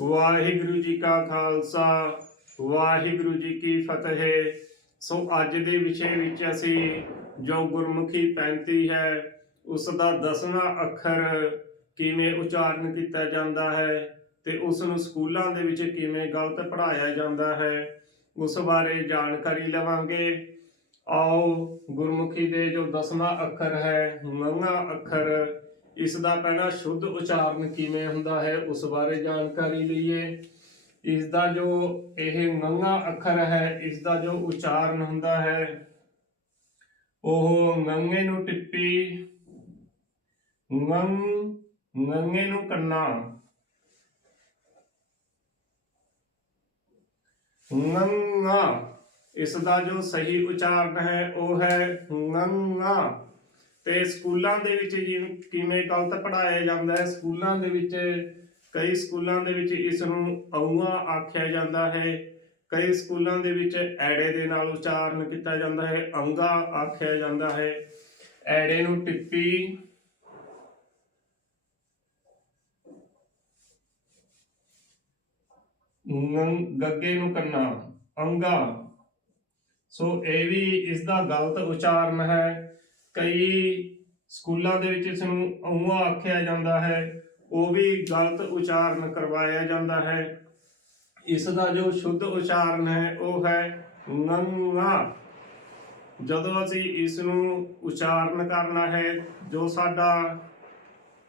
ਵਾਹਿਗੁਰੂ ਜੀ ਕਾ ਖਾਲਸਾ, ਵਾਹਿਗੁਰੂ ਜੀ ਕੀ ਫਤਿਹ। ਸੋ ਅੱਜ ਦੇ ਵਿਸ਼ੇ ਵਿੱਚ ਅਸੀਂ ਜੋ ਗੁਰਮੁਖੀ 35 ਹੈ, ਉਸ ਦਾ ਦਸਵਾਂ ਅੱਖਰ ਕਿਵੇਂ ਉਚਾਰਨ ਕੀਤਾ ਜਾਂਦਾ ਹੈ ਤੇ ਉਸ ਨੂੰ ਸਕੂਲਾਂ ਦੇ ਵਿੱਚ ਕਿਵੇਂ ਗਲਤ ਪੜ੍ਹਾਇਆ ਜਾਂਦਾ ਹੈ, ਉਸ ਬਾਰੇ ਜਾਣਕਾਰੀ ਲਵਾਂਗੇ। ਆਓ ਗੁਰਮੁਖੀ ਦੇ ਜੋ ਦਸਵਾਂ ਅੱਖਰ ਹੈ, ਨੌਵਾਂ ਅੱਖਰ ਇਸ ਦਾ ਪਹਿਲਾ ਸ਼ੁੱਧ ਉਚਾਰਨ ਕਿਵੇਂ ਹੁੰਦਾ ਹੈ, ਉਸ ਬਾਰੇ ਜਾਣਕਾਰੀ ਲਈਏ। ਇਸ ਦਾ ਜੋ ਇਹ ਨੰਗਾ ਅੱਖਰ ਹੈ ਇਸ ਦਾ ਜੋ ਉਚਾਰਨ ਹੁੰਦਾ ਹੈ, ਉਹ ਨੰਗੇ ਨੂੰ ਟਿੱਪੀ ਨੰਗ ਨੰਗੇ ਨੂੰ ਕੰਨਾ ਨੰਗਾ ਇਸ ਦਾ ਜੋ ਸਹੀ ਉਚਾਰਨ ਹੈ, ਉਹ ਹੈ ਨੰਗਾ ਤੇ ਸਕੂਲਾਂ ਦੇ ਵਿੱਚ ਜਿਵੇਂ ਕਿਵੇਂ ਗਲਤ ਪੜਾਇਆ ਜਾਂਦਾ ਹੈ, ਸਕੂਲਾਂ ਦੇ ਵਿੱਚ ਕਈ ਸਕੂਲਾਂ ਦੇ ਵਿੱਚ ਇਸ ਨੂੰ ਔਆ ਆਖਿਆ ਜਾਂਦਾ ਹੈ, ਕਈ ਸਕੂਲਾਂ ਦੇ ਵਿੱਚ ਐੜੇ ਦੇ ਨਾਲ ਉਚਾਰਨ ਕੀਤਾ ਜਾਂਦਾ ਹੈ ਅੰਗਾ ਆਖਿਆ ਜਾਂਦਾ ਹੈ। ਐੜੇ ਨੂੰ ਟਿੱਪੀ ਗੱਗੇ ਨੂੰ ਕੰਨਾ ਅੰਗਾ ਸੋ ਇਹ ਵੀ ਇਸ ਦਾ ਗਲਤ ਉਚਾਰਨ ਹੈ। ਕਈ ਸਕੂਲਾਂ ਦੇ ਵਿੱਚ ਇਸ ਨੂੰ ਔਆ ਆਖਿਆ ਜਾਂਦਾ ਹੈ, ਉਹ ਵੀ ਗਲਤ ਉਚਾਰਨ ਕਰਵਾਇਆ ਜਾਂਦਾ ਹੈ। ਇਸ ਦਾ ਜੋ ਸ਼ੁੱਧ ਉਚਾਰਨ ਹੈ, ਉਹ ਹੈ ਨੰਗਾ। ਜਦੋਂ ਅਸੀਂ ਇਸ ਨੂੰ ਉਚਾਰਨ ਕਰਨਾ ਹੈ, ਜੋ ਸਾਡਾ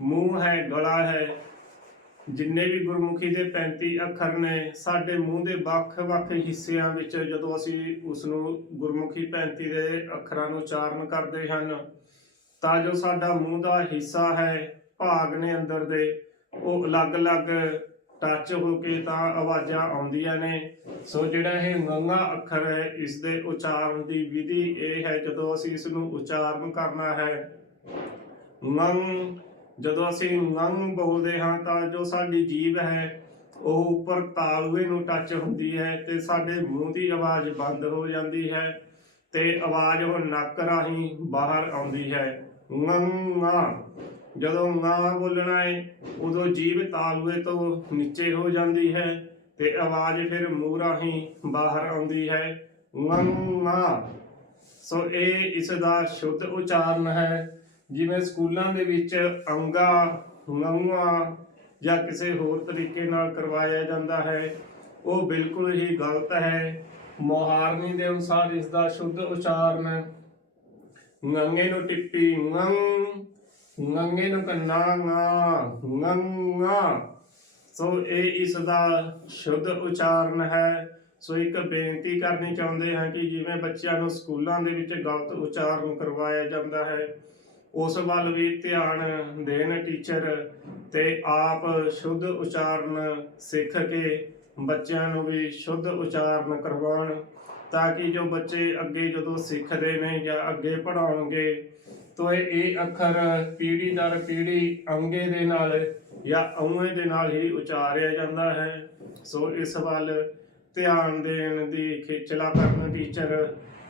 ਮੂੰਹ ਹੈ, ਗਲਾ ਹੈ ਜਿੰਨੇ ਵੀ ਗੁਰਮੁਖੀ ਦੇ 35 ਅੱਖਰ ਨੇ, ਸਾਡੇ ਮੂੰਹ ਦੇ ਵੱਖ-ਵੱਖ ਹਿੱਸਿਆਂ ਵਿੱਚ ਜਦੋਂ ਅਸੀਂ ਉਸ ਨੂੰ ਗੁਰਮੁਖੀ 35 ਦੇ ਅੱਖਰਾਂ ਨੂੰ ਉਚਾਰਨ ਕਰਦੇ ਹਨ, ਤਾਂ ਜੋ ਸਾਡਾ ਮੂੰਹ ਦਾ ਹਿੱਸਾ ਹੈ, ਭਾਗ ਨੇ ਅੰਦਰ ਦੇ, ਉਹ ਅਲੱਗ-ਅਲੱਗ ਟੱਚ ਹੋ ਕੇ ਤਾਂ ਆਵਾਜ਼ਾਂ ਆਉਂਦੀਆਂ ਨੇ। ਸੋ ਜਿਹੜਾ ਇਹ ਨੰਗਾ ਅੱਖਰ ਹੈ, ਇਸ ਦੇ ਉਚਾਰਨ ਦੀ ਵਿਧੀ ਇਹ ਹੈ, ਜਦੋਂ ਅਸੀਂ ਇਸ ਨੂੰ ਉਚਾਰਨ ਕਰਨਾ ਹੈ ਨੰਗ ਜਦੋਂ ਅਸੀਂ ਨੰਗ ਬੋਲਦੇ ਹਾਂ ਤਾਂ ਜੋ ਸਾਡੀ ਜੀਭ ਹੈ, ਉਹ ਉੱਪਰ ਤਾਲੂਏ ਨੂੰ ਟੱਚ ਹੁੰਦੀ ਹੈ ਤੇ ਸਾਡੇ ਮੂੰਹ ਦੀ ਆਵਾਜ਼ ਬੰਦ ਹੋ ਜਾਂਦੀ ਹੈ ਤੇ ਆਵਾਜ਼ ਉਹ ਨੱਕ ਰਾਹੀਂ ਬਾਹਰ ਆਉਂਦੀ ਹੈ। ਨੰਗਾ। ਜਦੋਂ ਨਾ ਬੋਲਣਾ ਹੈ, ਉਦੋਂ ਜੀਭ ਤਾਲੂਏ ਤੋਂ ਨੀਚੇ ਹੋ ਜਾਂਦੀ ਹੈ ਤੇ ਆਵਾਜ਼ ਫਿਰ ਮੂੰਹ ਰਾਹੀਂ ਬਾਹਰ ਆਉਂਦੀ ਹੈ। ਨੰਗਾ। ਸੋ ਇਹ ਇਸ ਦਾ ਸ਼ੁੱਧ ਉਚਾਰਨ ਹੈ। ਜਿਵੇਂ ਸਕੂਲਾਂ ਦੇ ਵਿੱਚ ਅੰਗਾ ਨੰਗਾ ਜਾਂ ਕਿਸੇ ਹੋਰ ਤਰੀਕੇ ਨਾਲ ਕਰਵਾਇਆ ਜਾਂਦਾ ਹੈ, ਉਹ ਬਿਲਕੁਲ ਹੀ ਗਲਤ ਹੈ। ਮੁਹਾਰਨੀ ਦੇ ਅਨੁਸਾਰ ਇਸ ਦਾ ਸ਼ੁੱਧ ਉਚਾਰਨ ਨੰਗੇ ਨੂੰ ਟਿੱਪੀ ਨੰਗ, ਨੰਗੇ ਨੂੰ ਕੰਨਾ ਨਾ ਨੰਗਾ ਸੋ ਇਹ ਇਸ ਦਾ ਸ਼ੁੱਧ ਉਚਾਰਨ ਹੈ। ਸੋ ਇੱਕ ਬੇਨਤੀ ਕਰਨੀ ਚਾਹੁੰਦੇ ਹਾਂ ਕਿ ਜਿਵੇਂ ਬੱਚਿਆਂ ਨੂੰ ਸਕੂਲਾਂ ਦੇ ਵਿੱਚ ਗਲਤ ਉਚਾਰਨ ਕਰਵਾਇਆ ਜਾਂਦਾ ਹੈ ਉਸ ਵੱਲ ਵੀ ਧਿਆਨ ਦੇਣ ਟੀਚਰ ਤੇ ਆਪ ਸ਼ੁੱਧ ਉਚਾਰਨ ਸਿੱਖ ਕੇ ਬੱਚਿਆਂ ਨੂੰ ਵੀ ਸ਼ੁੱਧ ਉਚਾਰਨ ਕਰਵਾਉਣ ਤਾਂ ਕਿ ਜੋ ਬੱਚੇ ਅੱਗੇ ਜਦੋਂ ਸਿੱਖਦੇ ਨੇ ਜਾਂ ਅੱਗੇ ਪੜਾਉਣਗੇ ਤਾਂ ਇਹ- ਅੱਖਰ ਪੀੜ੍ਹੀ ਦਰ ਪੀੜ੍ਹੀ ਅੰਗੇ ਦੇ ਨਾਲ ਜਾਂ ਔਵੇਂ ਦੇ ਨਾਲ ਹੀ ਉਚਾਰਿਆ ਜਾਂਦਾ ਹੈ। ਸੋ ਇਸ ਵੱਲ ਧਿਆਨ ਦੇਣ ਦੀ ਖੇਚਲਾ ਕਰਨ ਟੀਚਰ